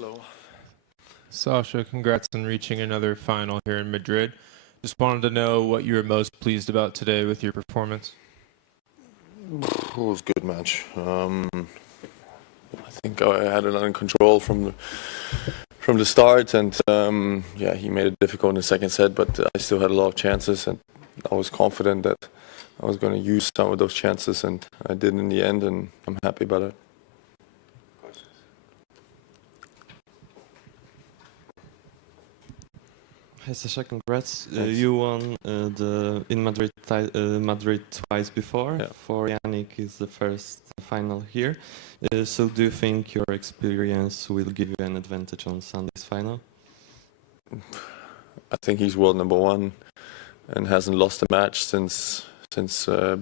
Hello. Sasha, congrats on reaching another final here in Madrid. Just wanted to know what you were most pleased about today with your performance. It was a good match. I think I had it under control from the start, and yeah, he made it difficult in the second set, but I still had a lot of chances, and I was confident that I was going to use some of those chances, and I did in the end, and I'm happy about it. Hi Sasha, congrats. You won in Madrid twice before. Yeah. For Jannik is the first final here. So do you think your experience will give you an advantage on Sunday's final? I think he's world number one and hasn't lost a match since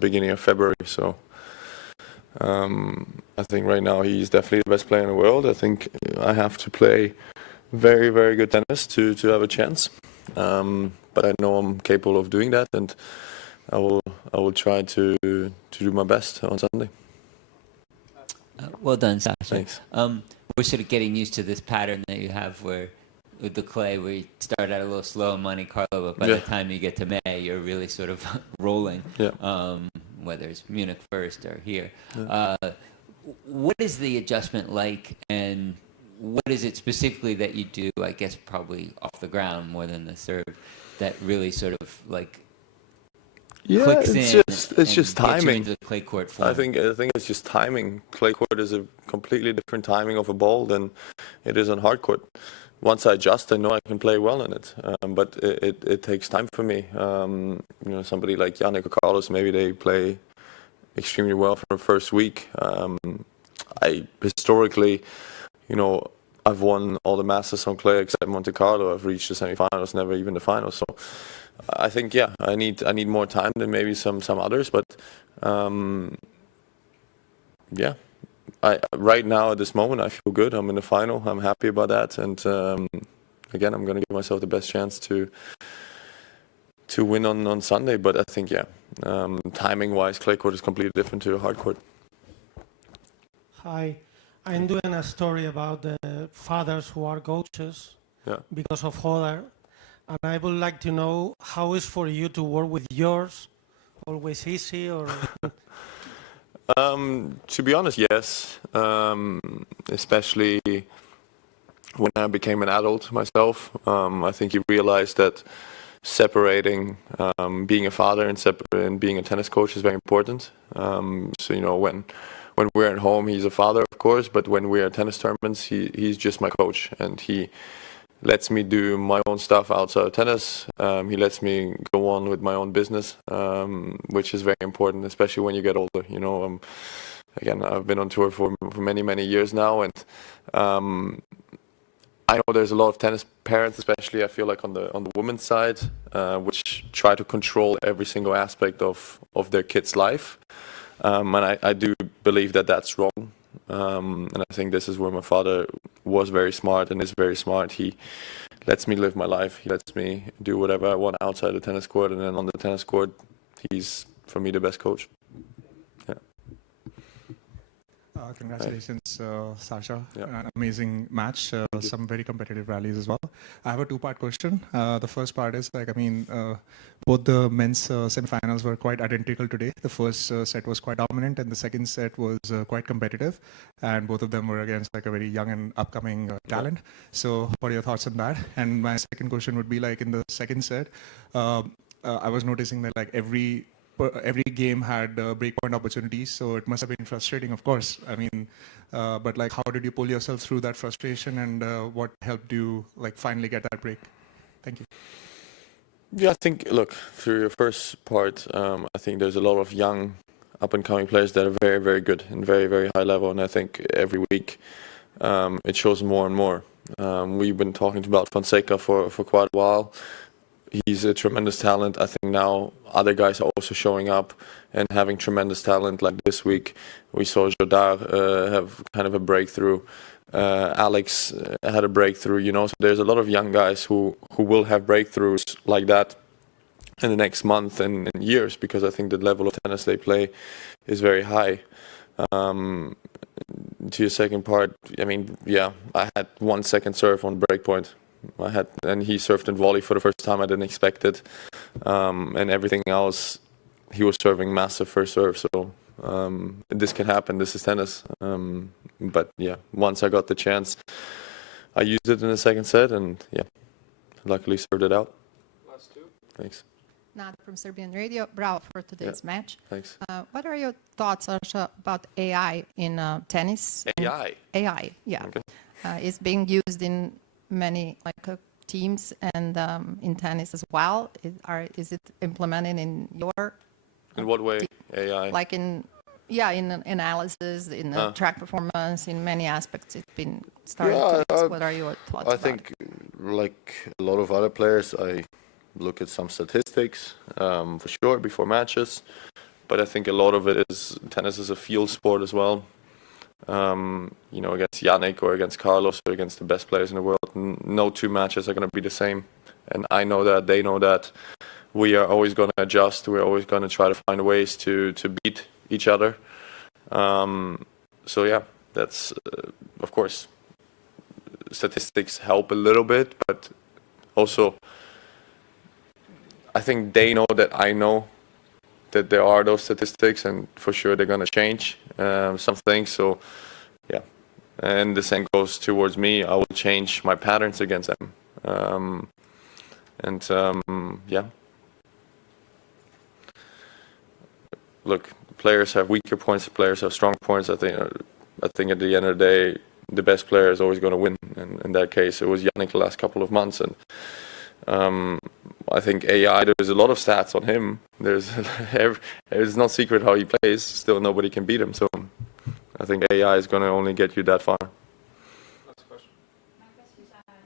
beginning of February. So I think right now he's definitely the best player in the world. I think I have to play very, very good tennis to have a chance. But I know I'm capable of doing that, and I will try to do my best on Sunday. Well done, Sasha. Thanks. We're sort of getting used to this pattern that you have where with the clay, where you start out a little slow in Monte Carlo, but by the time you get to May, you're really sort of rolling. Yeah. Whether it's Munich first or here. Yeah. What is the adjustment like, and what is it specifically that you do, I guess probably off the ground more than the serve, that really sort of like clicks it's just gets you timing. into the clay court form? I think it's just timing. Clay court is a completely different timing of a ball than it is on hard court. Once I adjust, I know I can play well in it, but it takes time for me. Somebody like Jannik or Carlos, maybe they play extremely well for the first week. I historically, I've won all the Masters on clay except Monte Carlo. I've reached the semifinals, never even the finals. So I think, I need more time than maybe some others. But right now at this moment, I feel good. I'm in the final. I'm happy about that. And again, I'm going to give myself the best chance to win on Sunday. But I think, timing-wise, clay court is completely different to hard court. Hi. I'm doing a story about the fathers who are coaches because of Hodder, and I would like to know how is for you to work with yours. Always easy or? To be honest, yes. Especially when I became an adult myself, I think you realize that separating being a father and being a tennis coach is very important. When we're at home, he's a father, of course, but when we're at tennis tournaments, he's just my coach, and he lets me do my own stuff outside of tennis. He lets me go on with my own business, which is very important, especially when you get older. Again, I've been on tour for many, many years now, and I know there's a lot of tennis parents, especially I feel like on the women's side, which try to control every single aspect of their kid's life. And I do believe that that's wrong. And I think this is where my father was very smart and is very smart. He lets me live my life. He lets me do whatever I want outside the tennis court. And then on the tennis court, he's, for me, the best coach. Yeah. Congratulations, Sasha. Yeah. An amazing match. Some very competitive rallies as well. I have a two-part question. The first part is both the men's semifinals were quite identical today. The first set was quite dominant, and the second set was quite competitive. And both of them were against a very young and upcoming talent. So, what are your thoughts on that? And my second question would be in the second set, I was noticing that every game had breakpoint opportunities, so it must have been frustrating, of course. But how did you pull yourself through that frustration, and what helped you finally get that break? Thank you. Yeah, I think, look, through your first part, I think there's a lot of young, up-and-coming players that are very, very good and very, very high level, and I think every week it shows more and more. We've been talking about Fonseca for quite a while. He's a tremendous talent. I think now other guys are also showing up and having tremendous talent. Like this week, we saw Jodar have kind of a breakthrough. Alex had a breakthrough. So there's a lot of young guys who will have breakthroughs like that in the next month and years, because I think the level of tennis they play is very high. to your second part, I mean, yeah, I had 1 second serve on break point. And he served in volley for the first time. I didn't expect it, and everything else, he was serving massive first serve. So this can happen. This is tennis. But yeah, once I got the chance, I used it in the second set, and yeah, luckily served it out. Last two. Thanks. Nada from Serbian Radio. Bravo for today's match. Thanks. What are your thoughts, Sasha, about AI in tennis? AI. AI, yeah. Okay. It's being used in many teams and in tennis as well. Is it implemented in your? In what way? AI. Like in analysis, in track performance, in many aspects. It's been started. What are your thoughts? I think, like a lot of other players, I look at some statistics for sure before matches, but I think a lot of it is tennis is a field sport as well. Against Jannik or against Carlos or against the best players in the world, no two matches are going to be the same. And I know that, they know that. We are always going to adjust. We're always going to try to find ways to beat each other. So yeah, that's, of course, statistics help a little bit, but also I think they know that I know that there are those statistics, and for sure they're going to change some things. So yeah, and the same goes towards me. I will change my patterns against them. Yeah. Look, players have weaker points, players have strong points. I think at the end of the day, the best player is always going to win. And in that case, it was Jannik the last couple of months. And I think AI, there's a lot of stats on him. It's not secret how he plays. Still, nobody can beat him. So I think AI is going to only get you that far. Last question. My question is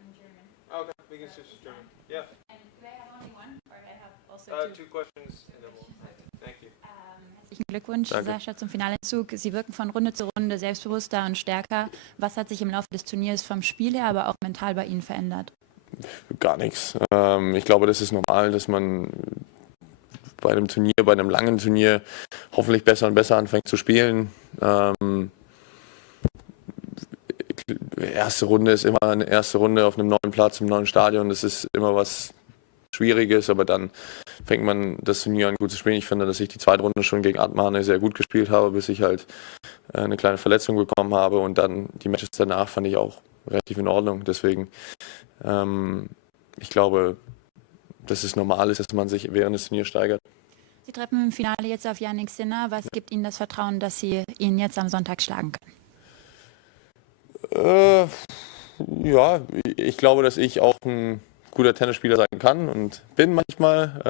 in German. Okay, we can switch to German. Yeah. And do I have only one, or I have also two questions? And then we'll... Thank you. Herzlichen Glückwunsch, Sascha, zum Finaleinzug. Sie wirken von Runde zu Runde selbstbewusster und stärker. Was hat sich im Laufe des Turniers vom Spiel her, aber auch mental bei Ihnen verändert? Gar nichts. Ich glaube, das ist normal, dass man bei einem Turnier, bei einem langen Turnier hoffentlich besser und besser anfängt zu spielen. Erste Runde ist immer eine erste Runde auf einem neuen Platz, im neuen Stadion. Das ist immer was Schwieriges, aber dann fängt man das Turnier an gut zu spielen. Ich finde, dass ich die zweite Runde schon gegen Atmane sehr gut gespielt habe, bis ich halt eine kleine Verletzung bekommen habe, und dann die Matches danach fand ich auch relativ in Ordnung. Deswegen, ich glaube, dass es normal ist, dass man sich während des Turniers steigert. Sie treffen im Finale jetzt auf Jannik Sinner. Was gibt Ihnen das Vertrauen, dass Sie ihn jetzt am Sonntag schlagen können? Ja, ich glaube, dass ich auch ein guter Tennisspieler sein kann und bin manchmal.